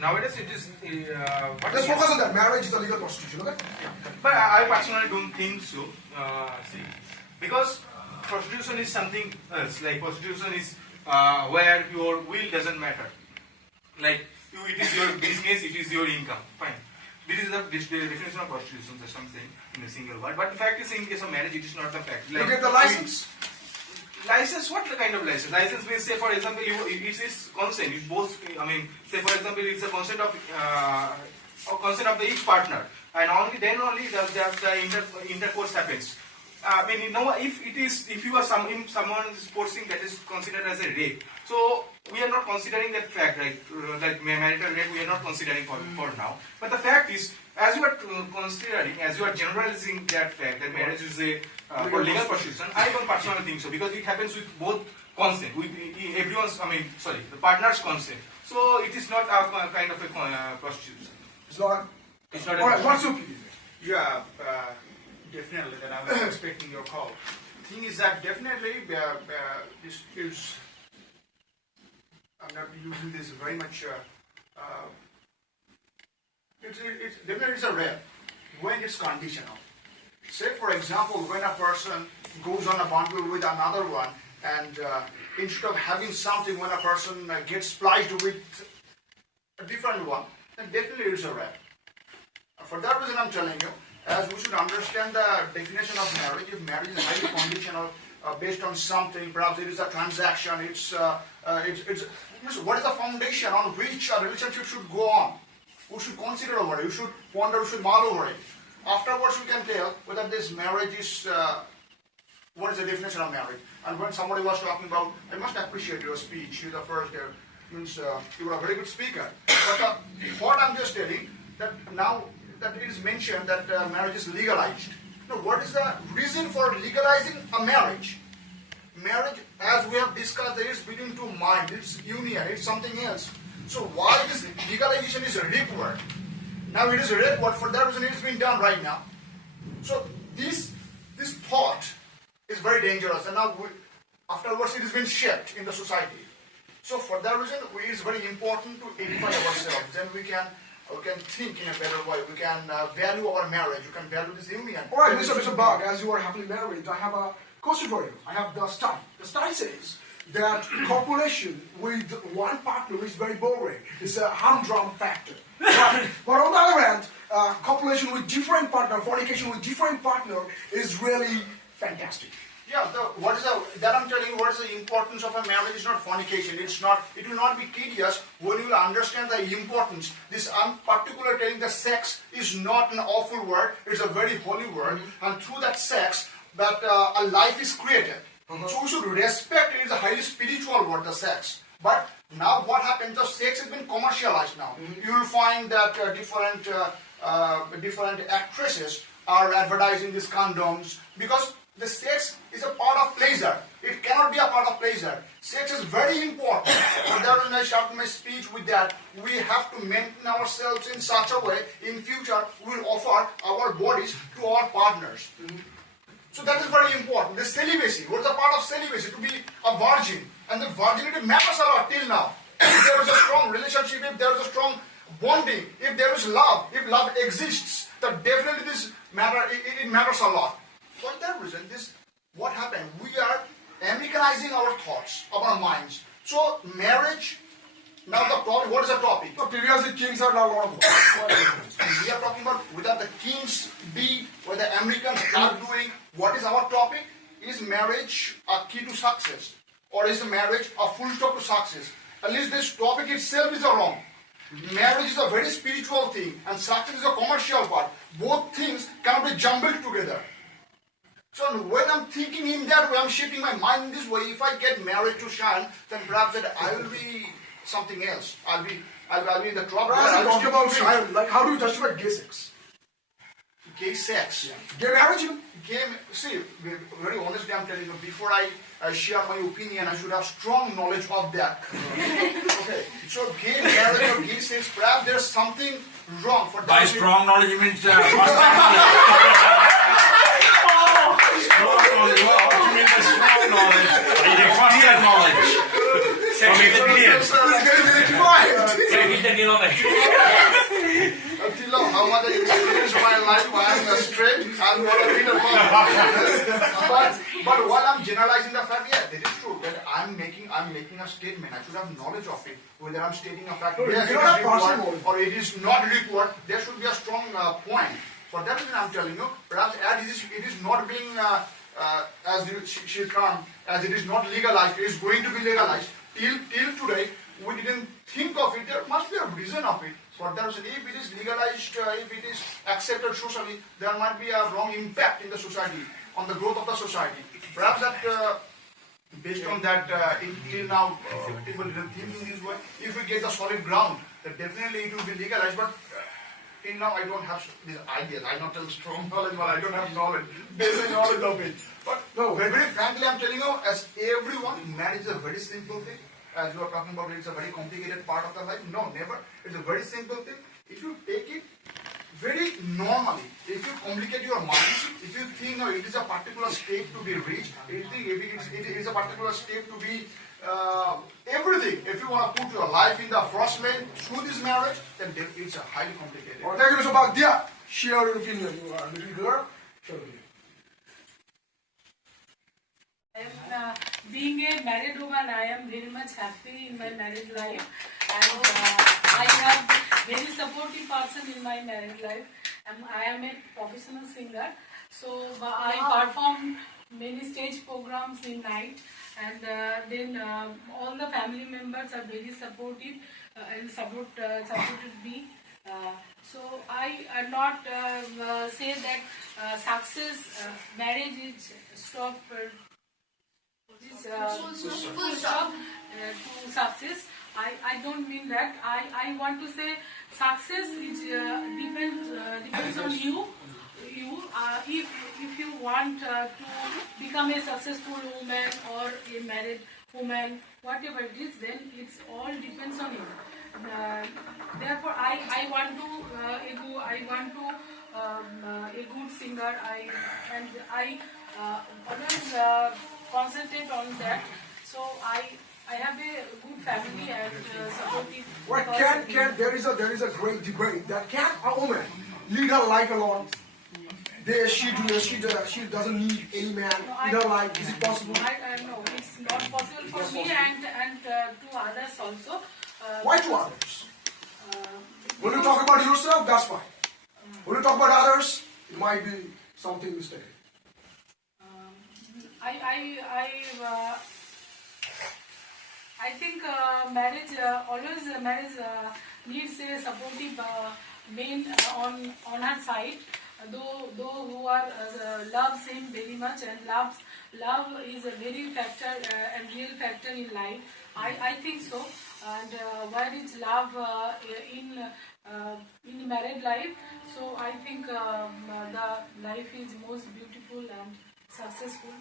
Nowadays it is. Let's focus on that. Marriage is a legal prostitution, okay? Yeah. But I personally don't think so. See, because prostitution is something else. Like prostitution is where your will doesn't matter. Like it is your business, it is your income. Fine. This is the definition of prostitution. Just I'm saying in a single word. But the fact is, in case of marriage, it is not the fact. Like, you get the license. License? What kind of license? License means, say for example, it is consent. It both. I mean, say for example, it's a consent of the each partner, and only the intercourse happens. I mean, you know, if you are someone is forcing, that is considered as a rape. So we are not considering that fact, right? Like marital rape, we are not considering for now. But the fact is, as you are considering, as you are generalizing that fact that marriage is a for legal prostitution, I don't personally think so, because it happens with both consent, with everyone's. I mean, sorry, the partner's consent. So it is not a kind of a prostitution. It's not. It's not. All right, what's your opinion? Yeah, definitely. That I was expecting your call. Thing is that definitely this is. I'm not using this very much. It's definitely it's a rare when it's conditional. Say for example, when a person goes on a bundle with another one, and instead of having something, when a person gets spliced with a different one, then definitely it's a rare. For that reason, I'm telling you, as we should understand the definition of marriage. If marriage is highly conditional, based on something, perhaps it is a transaction. It's what is the foundation on which a relationship should go on? We should consider over it. We should ponder. We should mull over it. Afterwards, we can tell whether this marriage is. What is the definition of marriage? And when somebody was talking about, I must appreciate your speech. You're the first there. Means you were a very good speaker. But what I'm just telling that now that it is mentioned that marriage is legalized. Now, what is the reason for legalizing a marriage? Marriage, as we have discussed, there is between two minds. It's union. It's something else. So why this legalization is required? Now it is required. For that reason, it is being done right now. So this thought is very dangerous, and now afterwards it has been shaped in the society. So for that reason, it is very important to edify ourselves. Then we can think in a better way. We can value our marriage. We can value this union. All right, Mr. Bug, as you are happily married, I have a question for you. I have the study. The study says that copulation with one partner is very boring. It's a humdrum factor. But on the other hand, copulation with different partner, fornication with different partner is really fantastic. Yeah, that I'm telling you, what is the importance of a marriage is not fornication. It will not be tedious when you will understand the importance. This I'm particularly telling the sex is not an awful word. It's a very holy word. And through that sex, that a life is created. So we should respect it. It's a highly spiritual word, the sex. But now what happens, the sex has been commercialized now. You will find that different actresses are advertising these condoms because the sex is a part of pleasure. It cannot be a part of pleasure. Sex is very important. And that when I start my speech with that, we have to maintain ourselves in such a way, in future, we will offer our bodies to our partners. So that is very important. The celibacy, what is a part of celibacy? To be a virgin. And the virginity matters a lot till now. If there is a strong relationship, if there is a strong bonding, if there is love, if love exists, then definitely it matters a lot. For that reason, what happened? We are Americanizing our thoughts, our minds. So marriage, now the topic, what is the topic? So previously kings are now one of We are talking about whether the kings be, what the Americans are doing. What is our topic? Is marriage a key to success? Or is marriage a full stop to success? At least this topic itself is wrong. Marriage is a very spiritual thing and success is a commercial part. Both things cannot be jumbled together. So when I'm thinking in that way, I'm shaping my mind in this way. If I get married to Shan, then perhaps that I will be something else. I'll be in the trouble. Talking about Shan, like how do you justify gay sex? Gay sex. Yeah. Gay marriage? See, very honestly, I'm telling you, before I share my opinion, I should have strong knowledge of that. Okay, so gay marriage or gay sex, perhaps there's something wrong. For by strong knowledge, you mean first-hand knowledge. Strong knowledge. What do you mean by strong knowledge? First-hand knowledge. From experience. checking on it. Until now, how much I experienced my life, I am straight, I'm gonna be the but while I'm generalizing the fact, yeah, that is true, that I'm making a statement, I should have knowledge of it, whether I'm stating a fact, yes, it is required, or it is not required, there should be a strong point. For that reason I'm telling you, perhaps as it is not being, as she termed, as it is not legalized, it is going to be legalized, till today, we didn't think of it, there must be a reason of it. For that reason, if it is legalized, if it is accepted socially, there might be a wrong impact in the society, on the growth of the society. Perhaps that, based on that, till now, people didn't think in this way. If we get the solid ground, then definitely it will be legalized, but till now I don't have these ideas. I not tell strong knowledge, but I don't have knowledge, basic knowledge of it. But no, very frankly, I'm telling you, as everyone, marriage is a very simple thing. As you are talking about, it's a very complicated part of the life. No, never. It's a very simple thing. If you take it very normally, if you complicate your mind, if you think it is a particular step to be reached, if it is a particular step to be everything, if you want to put your life in the first lane through this marriage, then it's a highly complicated. Thank you, Mr. Bhatia. Share your opinion. You are a little girl. Share your opinion. Being a married woman, I am very much happy in my married life, and I have very supportive person in my married life. I am a professional singer, so I perform many stage programs in night, and then all the family members are very supportive and supported me. So I not say that success marriage is stop. Full stop to success. I don't mean that. I want to say success is depends on you. If you want to become a successful woman or a married woman, whatever it is, then it's all depends on you. Therefore, I want to a good singer. I always concentrate on that. So I have a good family and supportive. Well, there is a great debate that can a woman lead her life alone? She doesn't need any man in her life. Is it possible? No, it's not possible for me and to others also. Why to others? When you talk about yourself, that's fine. When you talk about others, it might be something mistaken. I think marriage needs a supportive man on her side. Though who are loves him very much, and love is a very factor and real factor in life. I think so. And where is love in married life? So I think the life is most beautiful and successful.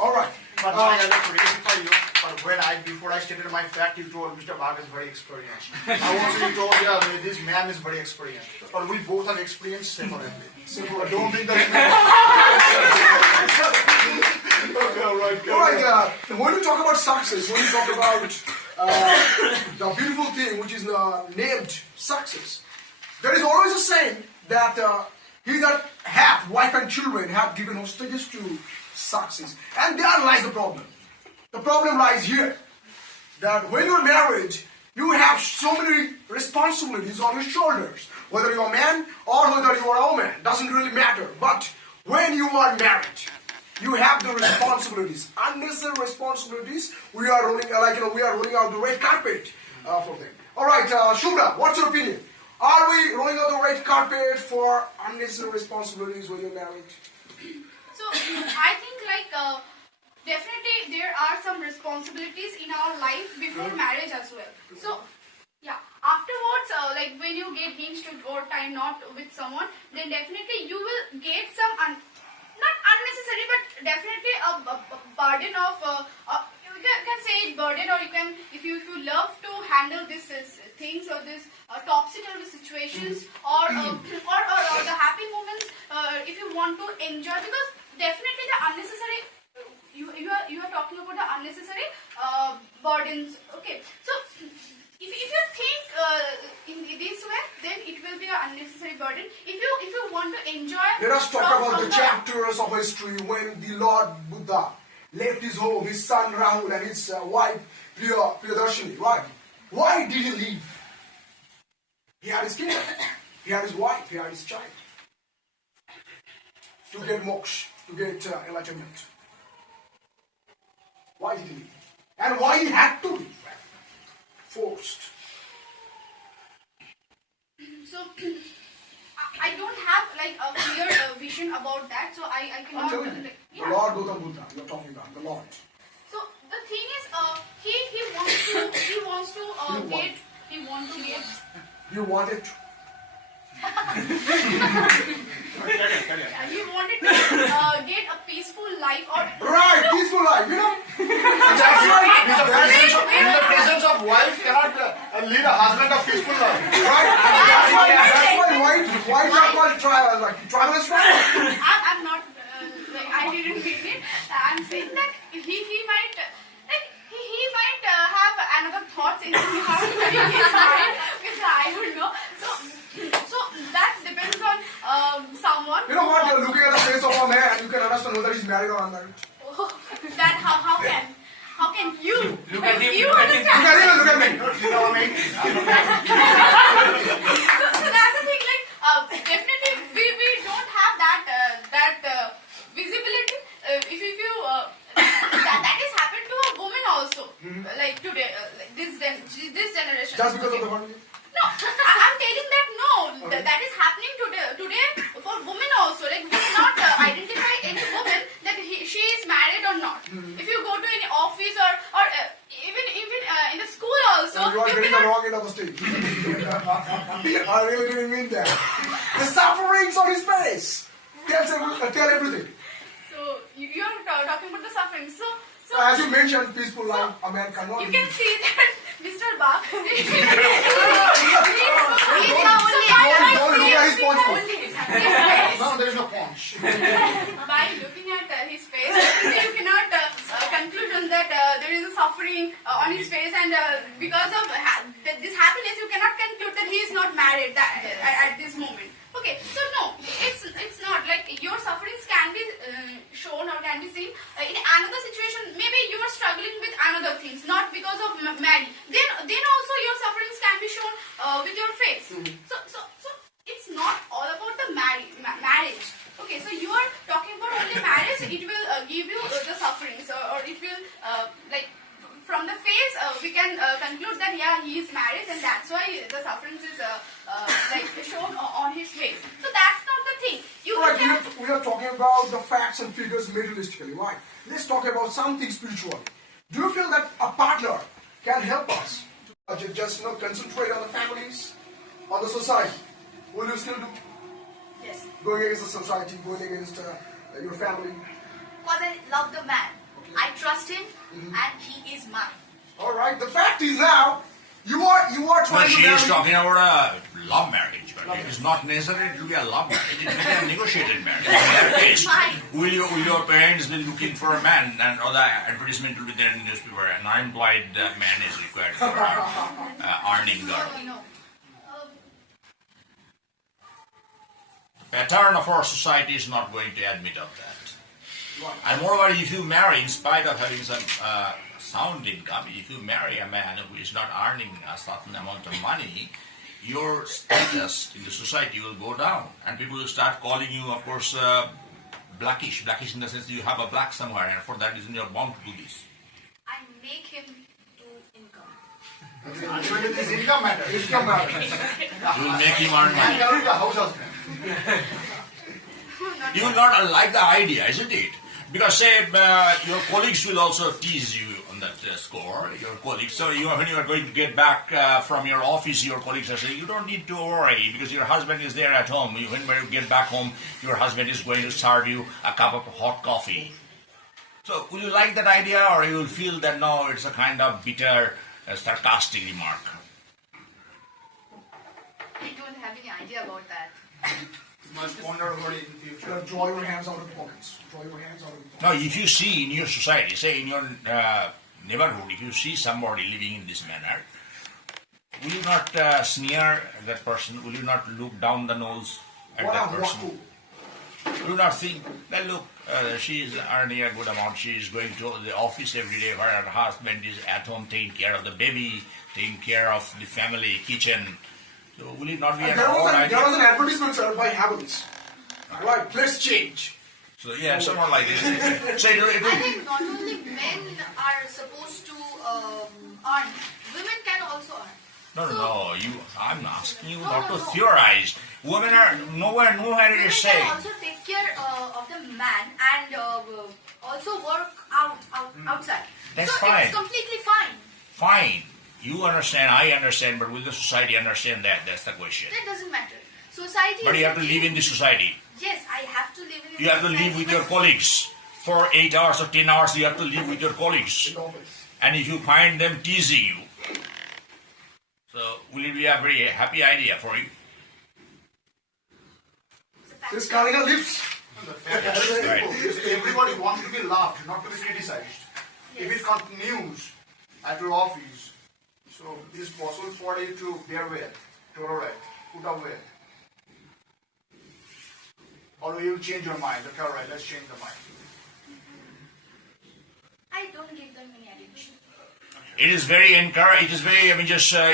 All right. But I have to rectify you. But before I stated my fact, you told Mr. Bhag is very experienced. Also you told this man is very experienced. But we both have experienced separately. So don't think that. Okay, all right. When you talk about success, when you talk about the beautiful thing which is named success, there is always a saying that he that hath wife and children hath given hostages to success. And there lies the problem. The problem lies here, that when you're married, you have so many responsibilities on your shoulders. Whether you're a man or whether you are a woman, doesn't really matter. But when you are married, you have the responsibilities, unnecessary responsibilities. We are rolling out the red carpet for them. All right, Shubhra, what's your opinion? Are we rolling out the red carpet for unnecessary responsibilities when you're married? So I think definitely there are some responsibilities in our life before marriage as well. So yeah, afterwards, when you get engaged or time not with someone, then definitely you will get some not unnecessary, but definitely a burden of you can say it burden, or you can if you love to handle these things or these topsy-turvy situations or the happy moments if you want to enjoy, because definitely the unnecessary you are talking about the unnecessary burdens. Okay, so if you it will be an unnecessary burden. If you want to enjoy, Let us talk from- about from the chapters of history when the Lord Buddha left his home, his son Rahul and his wife Priyadarshini, right? Why did he leave? He had his kingdom, he had his wife, he had his child. To get moksha, to get enlightenment. Why did he leave? And why he had to leave? Forced. So I don't have like a clear vision about that. So I I'm cannot telling you, like, the Lord Gautam Buddha, you're talking about, the Lord. So the thing is, he wants to get. You wanted to. He wanted to get a peaceful life or. Right, peaceful life, you know? That's right. In the presence of wife, cannot lead a husband a peaceful life. Right? That's why wives are called travelers, right? I'm not like I didn't mean it. I'm saying that he might like he might have another thoughts in his heart, in his mind, because I don't know. So that depends on someone. You know what? You're looking at the face of a man, you can understand whether he's married or unmarried. That how can you Look at him, you look at him. Look understand? at him, look at me. You know what I mean? So that's the thing. Like definitely we don't have that visibility. If you that is happened to a woman also. Like today, like this generation. Just because of the money. No, I'm telling that no, that is happening today for women also. Like we cannot identify any woman that she is married or not. If you go to any office or even in the school also, You are you getting the cannot. wrong end of the stick. I really didn't mean that. The sufferings on his face. Tell everything. So you are talking about the suffering. So As you mentioned, peaceful life, a man cannot you live. can see that Mr. Bach. Don't look at his punch. No, there is no punch. By looking at his face, you cannot conclude on that there is a suffering on his face, and because of this happiness, you cannot conclude that he is not married at this moment. Okay, so no, it's not like your sufferings can be shown or can be seen in another situation. Maybe you are struggling with another things, not because of marriage. Then also your sufferings can be shown with your face. So it's not all about the marriage. Okay, so you are talking about only marriage. It will give you the sufferings, or it will like. From the face, we can conclude that yeah, he is married, and that's why the sufferings is like shown on his face. So that's not the thing. You Right, can. we are talking about the facts and figures materialistically, right? Let's talk about something spiritual. Do you feel that a partner can help us to just concentrate on the families, on the society? Will you still do Yes, going against the society, going against your family? because I love the man. I trust him, and he is mine. All right. The fact is now you are Well, trying she to is marry. talking about a love marriage, but it is not necessary to be a love marriage. It may be a negotiated marriage. In that case, will your parents be looking for a man, and all the advertisement will be there in the newspaper? An unemployed man is required for earning girl. No. The pattern of our society is not going to admit of that. And moreover, if you marry, in spite of having some sound income, if you marry a man who is not earning a certain amount of money, your status in the society will go down. And people will start calling you, of course, blackish. Blackish in the sense that you have a black somewhere, and for that reason you're bound to do this. I make him do income. Ultimately, it is income matter. Income matters. You will make him earn I money. cannot be a house husband. You will not like the idea, isn't it? Because say your colleagues will also tease you on that score, your colleagues. So when you are going to get back from your office, your colleagues are saying, you don't need to worry because your husband is there at home. When you get back home, your husband is going to serve you a cup of hot coffee. So will you like that idea, or you will feel that no, it's a kind of bitter, sarcastic remark? I don't have any idea about that. You must ponder over it in the future. Draw your hands out of the pockets. Draw your hands out of the pockets. Now, if you see in your society, say in your neighborhood, if you see somebody living in this manner, Will you not sneer at that person? Will you not look down the nose at What that a person? waku. Do not think that look, she is earning a good amount. She is going to the office every day. Her husband is at home taking care of the baby, taking care of the family, kitchen. So will it not be an There was odd an idea? advertisement, sir, by Havells. Right, let's change. So yeah, someone like this. So it I will, think not only men are supposed to earn, women can also earn. no. I'm asking you No, not no, to no. theorize. Women are nowhere it Women is can saying. also take care of the man and also work outside. That's so fine. it's completely fine. Fine. You understand, I understand, but will the society understand that? That's the question. That doesn't matter. Society. But is you have to okay. live in the society. Yes, I have to live in. You have to live with your colleagues. For 8 hours or 10 hours, you have to live with your colleagues. And if you find them teasing you, so will it be a very happy idea for you? This cutting her lips. Right. Everybody wants to be loved, not to be criticized. If it continues at your office, so it is possible for you to bear with, tolerate, put up with. Or you will change your mind. Okay, all right, let's change the mind. I don't give them any attention. It is very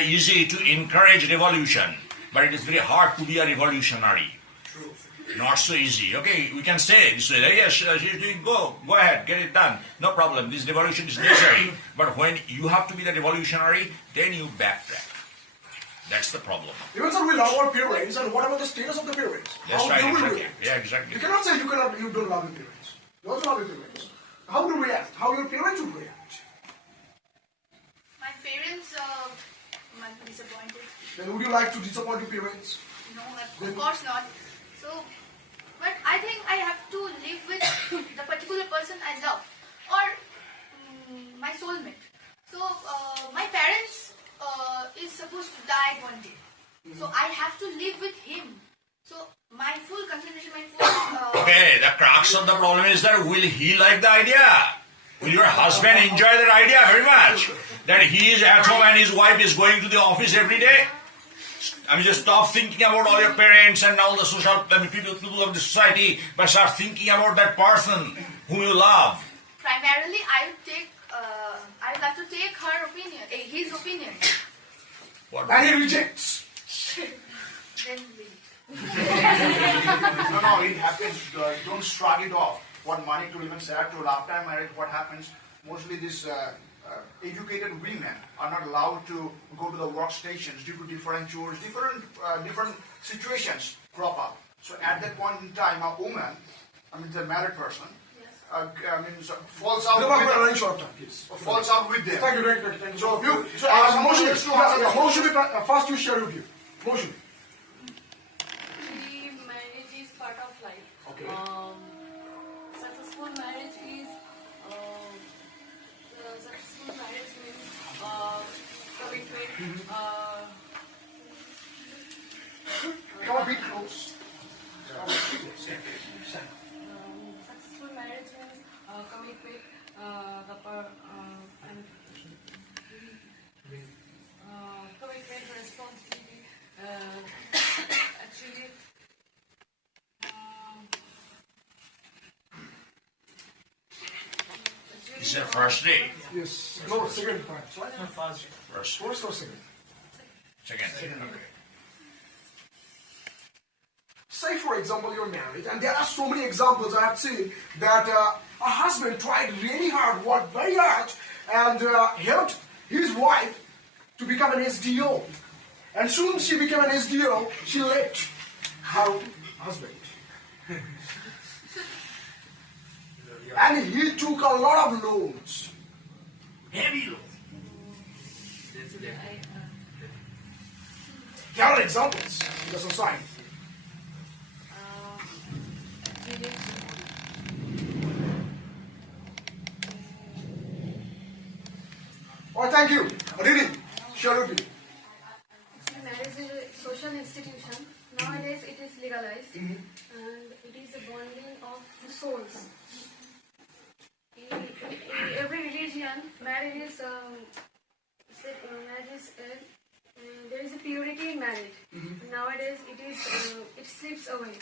easy to encourage revolution, but it is very hard to be a revolutionary. Not so easy. Okay, we can say this way. Yes, she's doing. Go ahead, get it done. No problem. This revolution is necessary. But when you have to be the revolutionary, then you backtrack. That's the problem. Even sir, we love our parents, and what about the status of the parents? That's How right. do we Exactly. react? Yeah, exactly. You cannot say you don't love your parents. You also love your parents. How do you react? How your parents would react? My parents might be disappointed. Then would you like to disappoint your parents? No, of course not. So, but I think I have to live with the particular person I love, or my soulmate. So, my parents is supposed to die one day. So I have to live with him. So my full concentration, my full. Okay, the crux of the problem is that will he like the idea? Will your husband enjoy that idea very much? That he is at home and his wife is going to the office every day? I mean, just stop thinking about all your parents and all the people of the society, but start thinking about that person whom you love. Primarily, I would like to take her opinion, his opinion. What? And he rejects. Then we. No, it happens. Don't shrug it off. What money to even say to after marriage, what happens? Mostly these educated women are not allowed to go to the workstations due to different chores, different situations crop up. So at that point in time, a woman, I mean the married person, falls out No, with we're them. running short of time, please. Falls out with them. Thank you, thank you. So you, so Motion, Motion, first you share your view. Motion. Actually, marriage is part of life. Okay. Successful marriage is successful marriage means commitment. Come a bit close. Successful marriage means commitment. Commitment, responsibility. Actually. This is the first day. Yes. No, second part. First. First or second? Second. Okay. Say, for example, you're married, and there are so many examples I have seen that a husband tried really hard, worked very hard, and helped his wife to become an SDO. And soon she became an SDO, she left her husband. And he took a lot of loans. Heavy loans. There are examples in the society. Oh, thank you. Really? Sure, you. Marriage is a social institution. Nowadays it is legalized and it is a bonding of the souls. In every religion, marriage is there is a purity in marriage. Nowadays, it slips away.